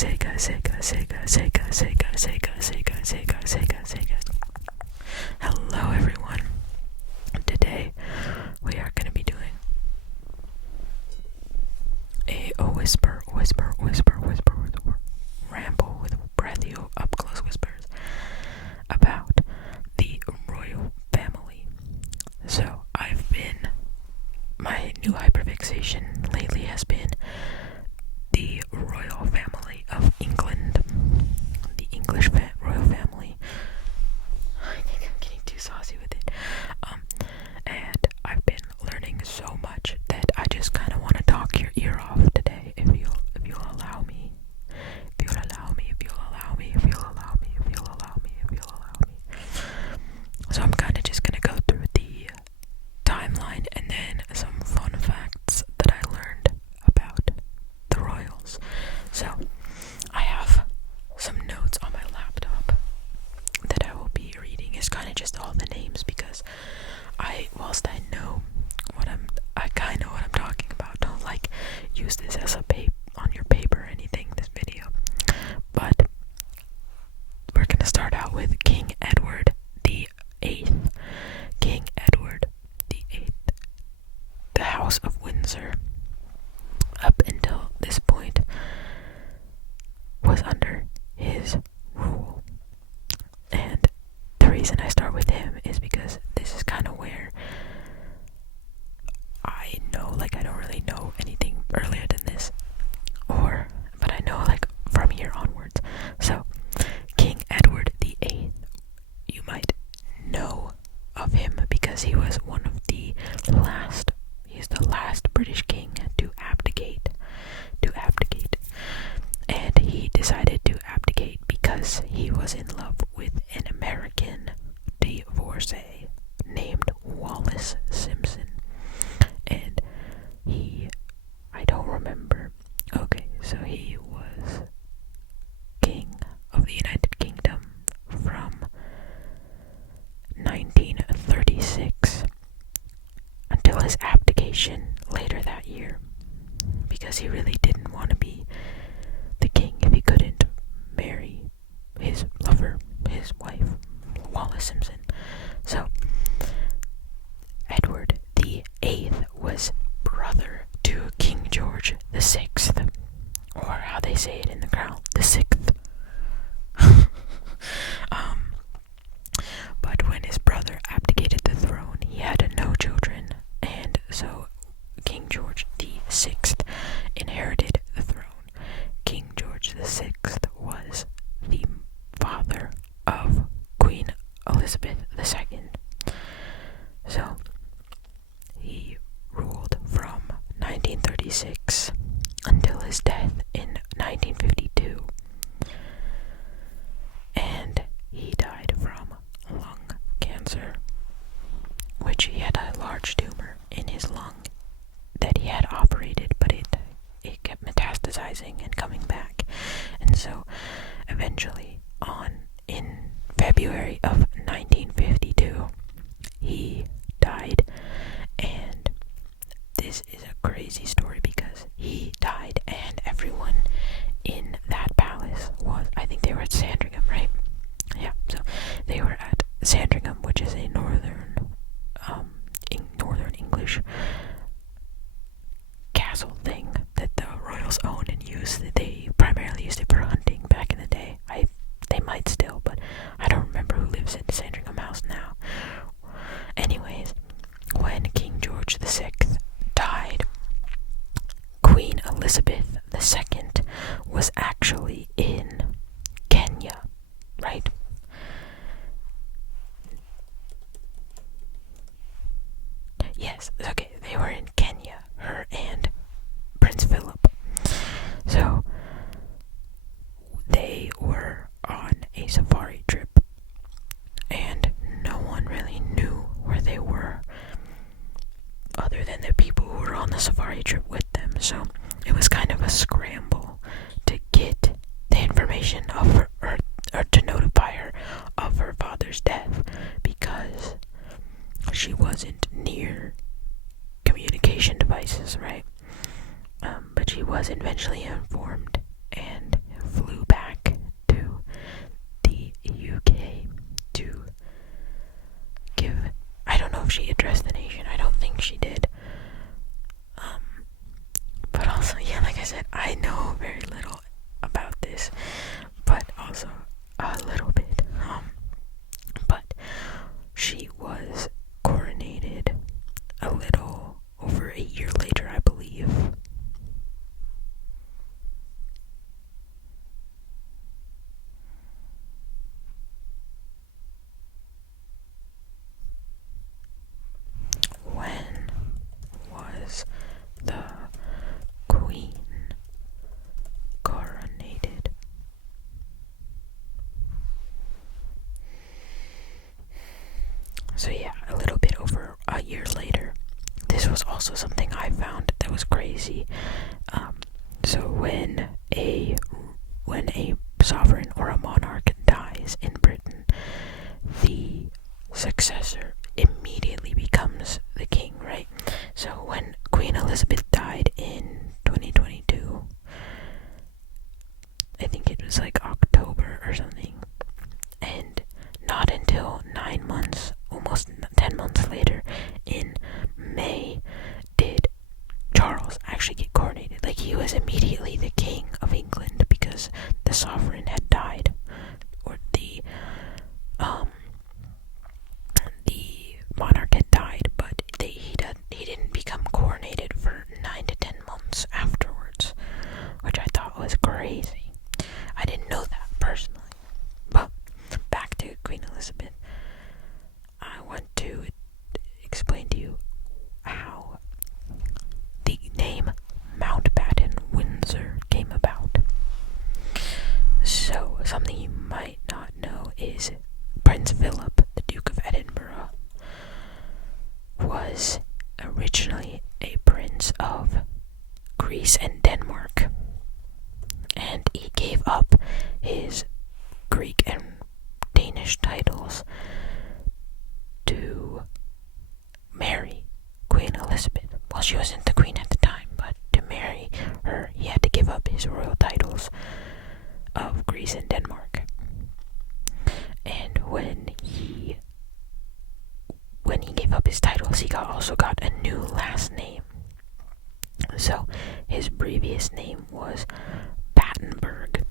Hello everyone. Today we are going to be doing a whisper ramble with breathy up close whispers about the royal family. So my new hyperfixation lately has been the royal family of England, the English royal family. I think I'm getting too saucy with it. And I've been learning so much that I just kind of want to talk your ear off today, if you'll allow me. So I'm kind of just gonna go through the timeline and then some fun facts that I learned about the royals. So I have some notes on my laptop that I will be reading. It's kind of just all the names because whilst I kind of know what I'm talking about, don't use this as a on your paper or anything, this video. But we're gonna start out with King Edward VIII. King Edward VIII. The House of Windsor, up until this point, was under his rule. And the reason I start with him is because this is kind of where I know, I don't really know anything earlier than this, but I know, from here onwards. So, King Edward VIII, you might know of him because he was he's the last British king to abdicate, and he decided to abdicate because he was in love with an American divorcee named Wallis Simpson. And I don't remember. Okay, so he was king of the United Kingdom from 1936 until his abdication later that year, because he really didn't want to be the king if he couldn't marry his lover, his wife, Wallis Simpson. So Edward VIII was brother to King George VI, or how they say it in the Crown, the Sixth. But when his brother abdicated the throne, he had no children, and so King George VI inherited the throne. King George VI was the father of Queen Elizabeth II. So he ruled from 1936 until his death in 1952. And he died from lung cancer, which he had a large tumor in his lung that he had operated, but it kept metastasizing and coming back. And so eventually in February of 1952, he died. And this is a crazy story because he died and everyone in that palace I think they were at Sandringham, right? Yeah, so they were at Sandringham, which is a northern English castle thing that the royals owned and used. They primarily used it for hunting back in the day. They might still, but I don't remember who lives in Sandringham House now. Anyways, when King George VI died, Queen Elizabeth II was actually in Kenya, right? Yes, okay, they were in Kenya, her and Prince Philip. So they were on a safari trip, and no one really knew where they were other than the people who were on the safari trip with them. So it was kind of a scramble to get the information of her, or to notify her of her father's death, because she wasn't near communication devices, right? But she was eventually informed, and also something I found that was crazy. So when a sovereign or a monarch dies in Britain, the successor immediately becomes the king, right? So when Queen Elizabeth died in 2022, I think it was like October or something, and not until 9 months, almost 10 months later, in May, did Charles actually get coronated. Like, he was immediately the king of England because the sovereign had died, or the monarch had died, but he didn't become coronated for 9 to 10 months afterwards, which I thought was crazy. I didn't know that personally. But back to Queen Elizabeth, I want to explain to you how the name Mountbatten Windsor came about. So, something you might not know is Prince Philip, the Duke of Edinburgh, was originally a prince of Greece and Denmark, and he gave up his Greek and Danish titles to marry Queen Elizabeth. Well, she wasn't the queen at the time, but to marry her, he had to give up his royal titles of Greece and Denmark. And when he gave up his titles, he also got a new last name. So his previous name was Battenberg.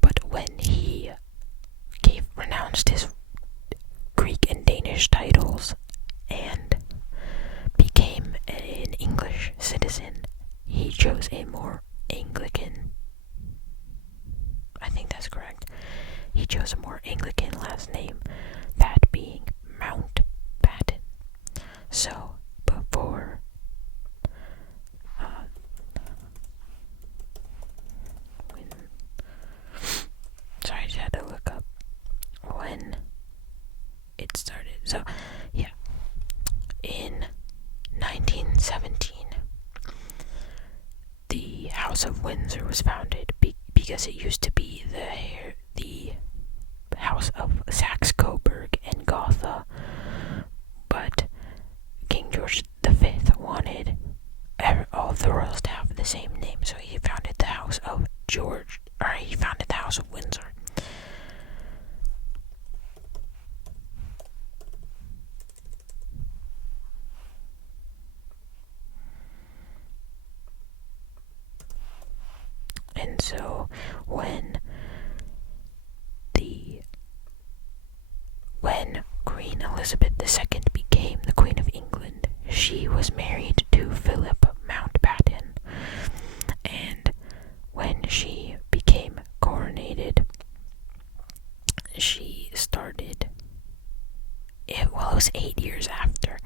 But when he renounced his Greek and Danish titles and became an English citizen, he chose a more Anglican, I think that's correct, he chose a more Anglican last name, that being Mountbatten. So, before sorry, I just had to look up when it started. So, yeah, in 1917, the House of Windsor was founded because it used to be the House of Saxe-Coburg and Gotha, but King George V wanted all of the royals to have the same name, so he founded the House of Windsor. And so when Queen Elizabeth II became the Queen of England, she was married to Philip Mountbatten, and when she became coronated, she started, it was 8 years after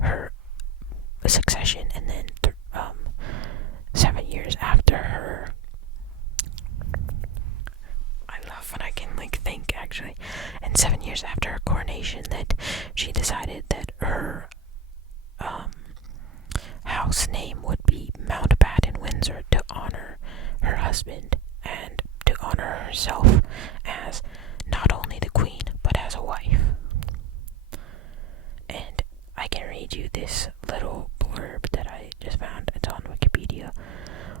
her succession, and then 7 years after her, I love when I can think actually, and 7 years after her coronation, that she decided that her house name would be Mountbatten Windsor, to honor her husband and to honor herself as not only the queen but as a wife. And I can read you this little blurb that I just found. It's on Wikipedia.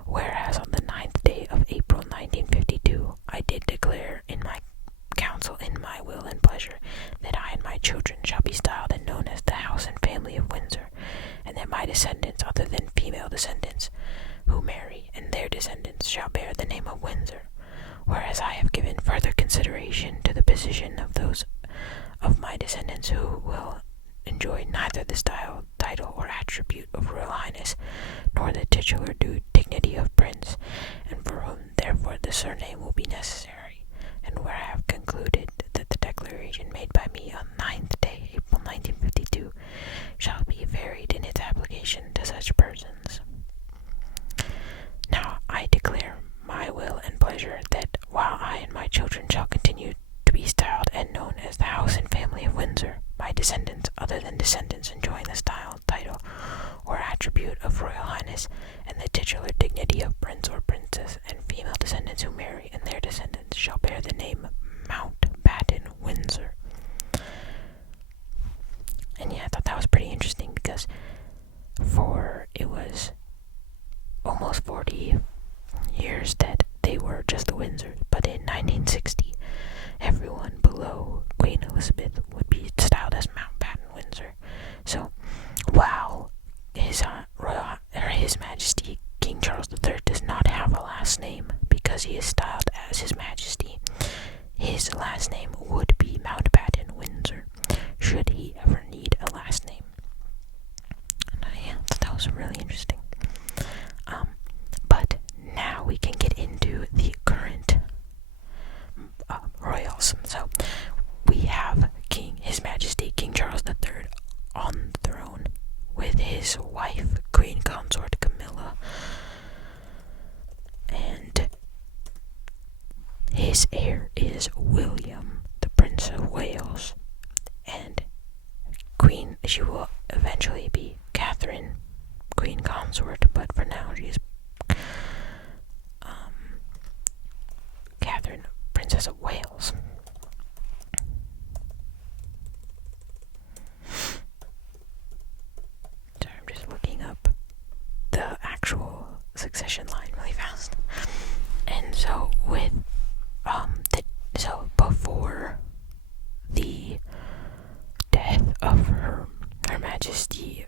Whereas on the 9th day of April 1952, I did declare in my council, in my will and pleasure, that I and my children shall be styled and known as the house and family of Windsor, and that my descendants, other than female descendants who marry, and their descendants shall bear the name of Windsor. Whereas I have given further consideration to the position of those of my descendants who will enjoy neither the style, title, or attribute of Royal Highness, nor the titular dignity of Prince, and for whom therefore the surname will be necessary, and where I have concluded that the declaration made by me on 9th day, April 1952, shall be varied in its application to such persons. Now I declare my will and pleasure that while I and my children shall continue to be styled and known as the house and family of Windsor, my descendants titular dignity of prince or princess, and female descendants who marry and their descendants shall bear the name Mountbatten Windsor. And yeah, I thought that was pretty interesting because it was almost 40 years that they were just the Windsors, but in 1960, everyone below Queen Elizabeth would be styled as Mountbatten Windsor. So, while His Majesty King Charles III does not have a last name because he is styled as His Majesty, his last name would be Mountbatten Windsor, should he ever need a last name. And I thought that was really interesting. But now we can get into the current royals. So we have His Majesty King Charles III on the throne with his wife, Queen Consort Camilla, and his heir is William, the Prince of Wales, and she will eventually be Catherine, Queen Consort, but for now she is Catherine, Princess of Wales. Sorry, I'm just looking up the actual succession line really fast. And so with before the death of Her Majesty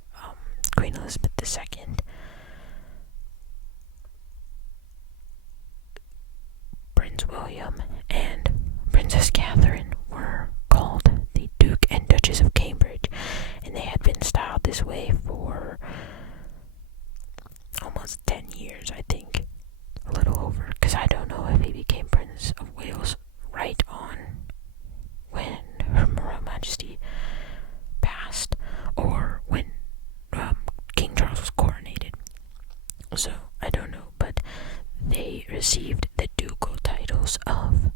Queen Elizabeth II, Prince William and Princess Catherine were called the Duke and Duchess of Cambridge, and they had been styled this way for almost 10 years, I think. A little over, because I don't know if he became Prince of Wales right on when Her Majesty passed or when King Charles was coronated. So I don't know, but they received the ducal titles of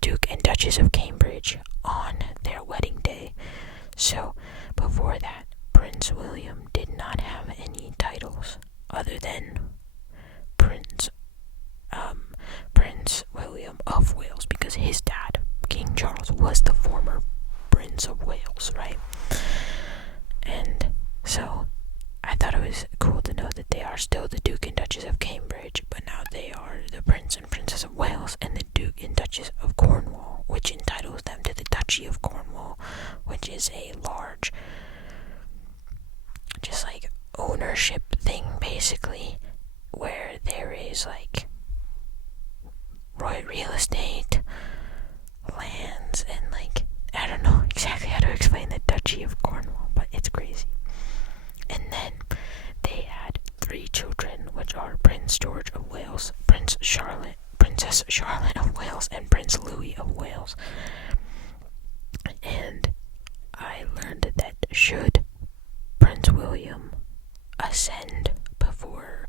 Duke and Duchess of Cambridge on their wedding day. So before that, Prince William did not have any titles other than Prince William of Wales, because his dad, King Charles, was the former Prince of Wales, right? And so I thought it was cool to know that they are still the Duke and Duchess of Cambridge, but now they are the Prince and Princess of Wales and the Duke and Duchess of Cornwall, which entitles them to the Duchy of Cornwall, which is a large, just like ownership thing, basically, where there is like real estate, lands, and like, I don't know exactly how to explain the Duchy of Cornwall, but it's crazy. And then they had 3 children, which are Prince George of Wales, Princess Charlotte of Wales, and Prince Louis of Wales. And I learned that should Prince William ascend before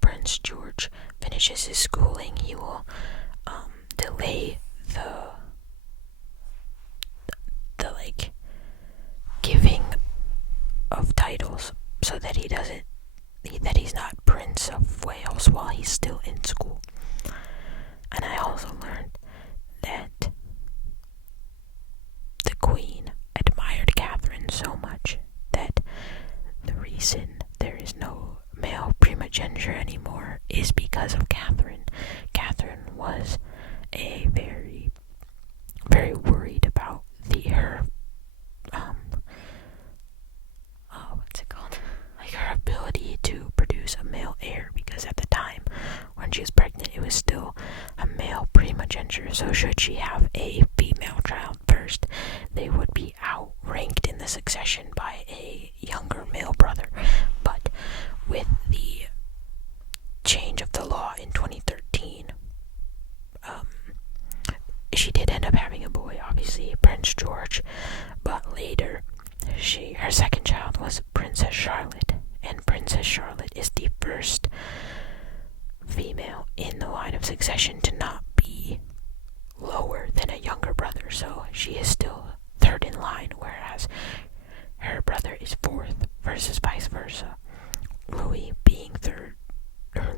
Prince George finishes his schooling, he will delay the like giving of titles so that he's not Prince of Wales while he's still in school. And I also learned that the Queen admired Catherine so much that the reason there is no male primogeniture anymore is because of Catherine. Catherine was a very, very worried about her her ability to produce a male heir, because at the time when she was pregnant it was still a male primogeniture, so should she have a female child first, they would be outranked in the succession by a younger male brother. But with the change of the law in 2013, she did end up having a boy, obviously, Prince George, but later her second child was Princess Charlotte, and Princess Charlotte is the first female in the line of succession to not be lower than a younger brother, so she is still third in line, whereas her brother is fourth, versus vice versa. Louis being third, or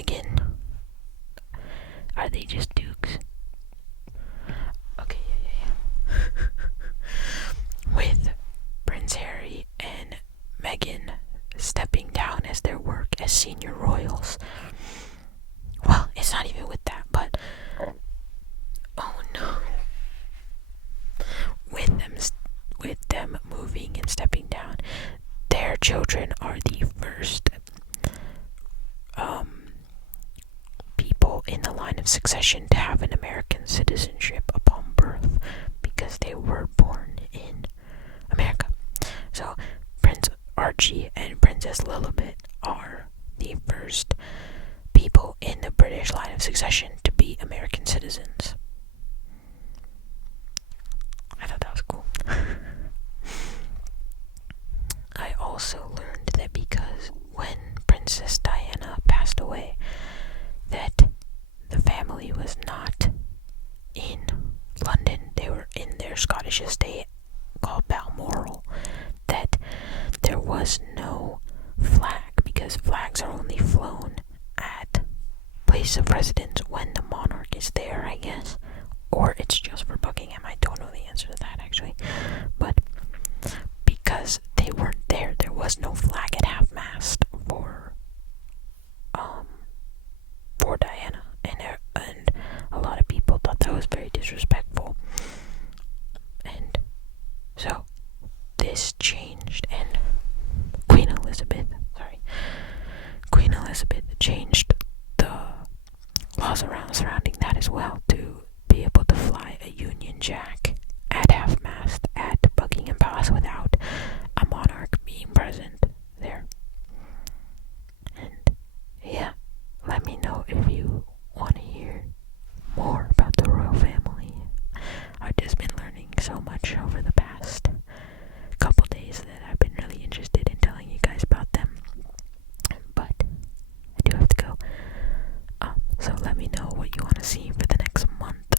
Meghan? Are they just dukes? Okay, yeah. With Prince Harry and Meghan stepping down as their work as senior royals. Well, it's not even with that, but oh no. With them moving and stepping down, their children are the first people in the line of succession to have an American citizenship upon birth because they were born in America. So Prince Archie and Princess Lilibet are the first people in the British line of succession to be American citizens. I thought that was cool. I also learned that because when Princess Diana passed away, that the family was not in London. They were in their Scottish estate called Balmoral. That there was no flag because flags are only flown at place of residence when the monarch is there, I guess. Or it's just for Buckingham. I don't know the answer to that actually. But because they weren't there, there was no flag at half-mast for Diana, and a lot of people thought that was very disrespectful, and so this changed, and Queen Elizabeth changed the laws surrounding that as well to be able to fly a Union Jack at half-mast at Buckingham Palace without a monarch being present there. And yeah, let me know if you want to hear more about the royal family. I've just been learning so much over the past couple days that I've been really interested in telling you guys about them. But I do have to go. So let me know what you want to see for the next month.